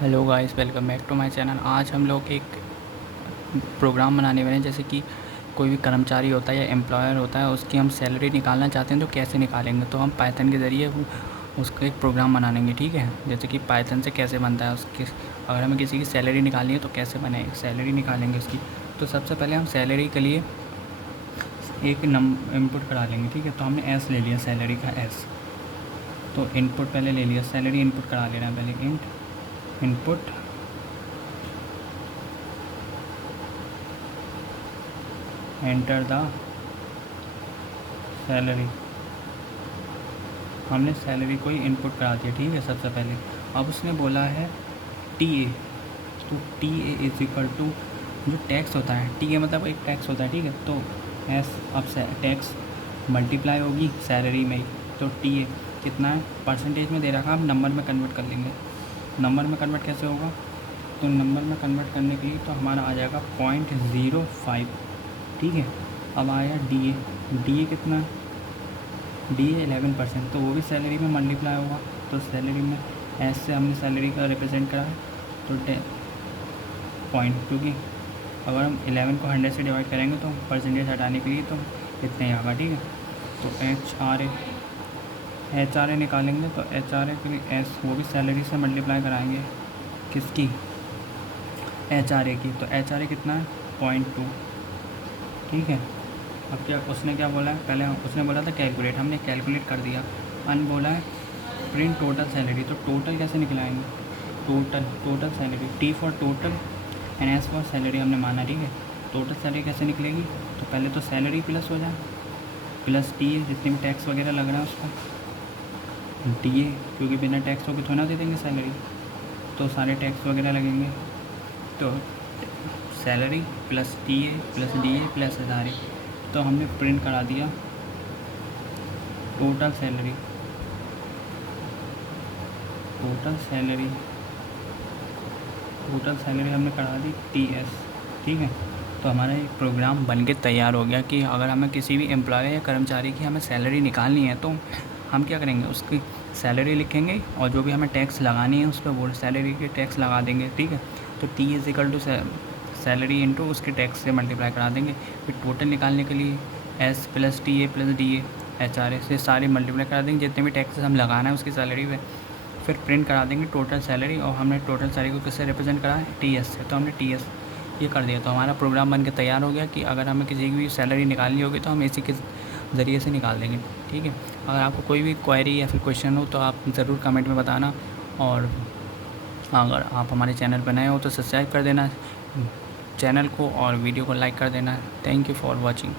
Hello guys, welcome back to my channel. आज हम लोग एक प्रोग्राम बनाने वाले हैं। जैसे कि कोई भी कर्मचारी होता है या एम्प्लॉयर होता है, उसकी हम सैलरी निकालना चाहते हैं तो कैसे निकालेंगे। तो हम पाइथन के ज़रिए उसका एक प्रोग्राम बना लेंगे, ठीक है। जैसे कि पाइथन से कैसे बनता है उसकी, अगर हमें किसी की सैलरी निकालनी है तो कैसे बनेगी, सैलरी निकालेंगे उसकी। तो सबसे पहले हम सैलरी के लिए एक इनपुट करा लेंगे, ठीक है। तो हमने एस ले लिया, सैलरी का एस। तो इनपुट पहले ले लिया, सैलरी इनपुट करा लेना है पहले। Input enter the salary. हमने सैलरी को ही इनपुट करा दिया, ठीक है। सबसे पहले अब उसने बोला है टी ए। तो T A is equal to जो टैक्स होता है, टी ए मतलब एक टैक्स होता है, ठीक है। तो एस अब टैक्स मल्टीप्लाई होगी सैलरी में ही। तो टी ए कितना है, परसेंटेज में दे रखा, हम नंबर में कन्वर्ट कर लेंगे। नंबर में कन्वर्ट कैसे होगा, तो नंबर में कन्वर्ट करने के लिए तो हमारा आ जाएगा 0.05, ठीक है। अब आया डी ए कितना है, डी ए 11%, तो वो भी सैलरी में मल्टीप्लाई होगा। तो सैलरी में एस से हमने सैलरी का रिप्रेजेंट करा है, तो पॉइंट, क्योंकि अगर हम 11 को 100 से डिवाइड करेंगे तो परसेंटेज हटाने के लिए तो इतना ही आएगा, ठीक है। तो एच आर ए निकालेंगे, तो एच आर ए के लिए एस वो भी सैलरी से मल्टीप्लाई कराएंगे, किसकी, एच आर ए की। तो एच आर ए कितना है, 0.2, ठीक है। अब क्या उसने क्या बोला है, पहले उसने बोला था कैलकुलेट, हमने कैलकुलेट कर दिया। अन बोला है प्रिंट टोटल सैलरी। तो टोटल कैसे निकलाएंगे, total salary, T for total and S for salary हमने माना, ठीक है। टोटल सैलरी कैसे निकलेगी, तो पहले तो सैलरी प्लस हो जाए, प्लस टी ए जितने भी टैक्स वगैरह लग रहा है उसका, टी ए क्योंकि बिना टैक्स हो के थोड़ा ना दे देंगे सैलरी, तो सारे टैक्स वगैरह लगेंगे। तो salary plus T A plus D A plus Hazare. तो हमने प्रिंट करा दिया टोटल सैलरी, टोटल सैलरी हमने करा दी टी एस, ठीक है। तो हमारा एक प्रोग्राम बन के तैयार हो गया कि अगर हमें किसी भी एम्प्लॉय या कर्मचारी की हमें सैलरी निकालनी है तो हम क्या करेंगे, उसकी सैलरी लिखेंगे और जो भी हमें टैक्स लगानी है उस पर वो सैलरी के टैक्स लगा देंगे, ठीक है। तो T is equal to salary into उसके टैक्स से मल्टीप्लाई करा देंगे। फिर टोटल निकालने के लिए S plus T A plus D A H R A से सारे मल्टीप्लाई करा देंगे जितने भी टैक्सेस हम लगाना है उसकी सैलरी पे। फिर प्रिंट करा देंगे टोटल सैलरी, और हमने टोटल सैलरी को किससे रिप्रेजेंट करा है, टी एस से। तो हमने टी एस ये कर दिया, तो हमारा प्रोग्राम बन के तैयार हो गया कि अगर हमें किसी की भी सैलरी निकालनी होगी तो हम इसी के ज़रिए से निकाल देंगे, ठीक है। अगर आपको कोई भी क्वेरी या फिर क्वेश्चन हो तो आप ज़रूर कमेंट में बताना, और अगर आप हमारे चैनल पर नए हो तो सब्सक्राइब कर देना चैनल को और वीडियो को लाइक कर देना। Thank you for watching.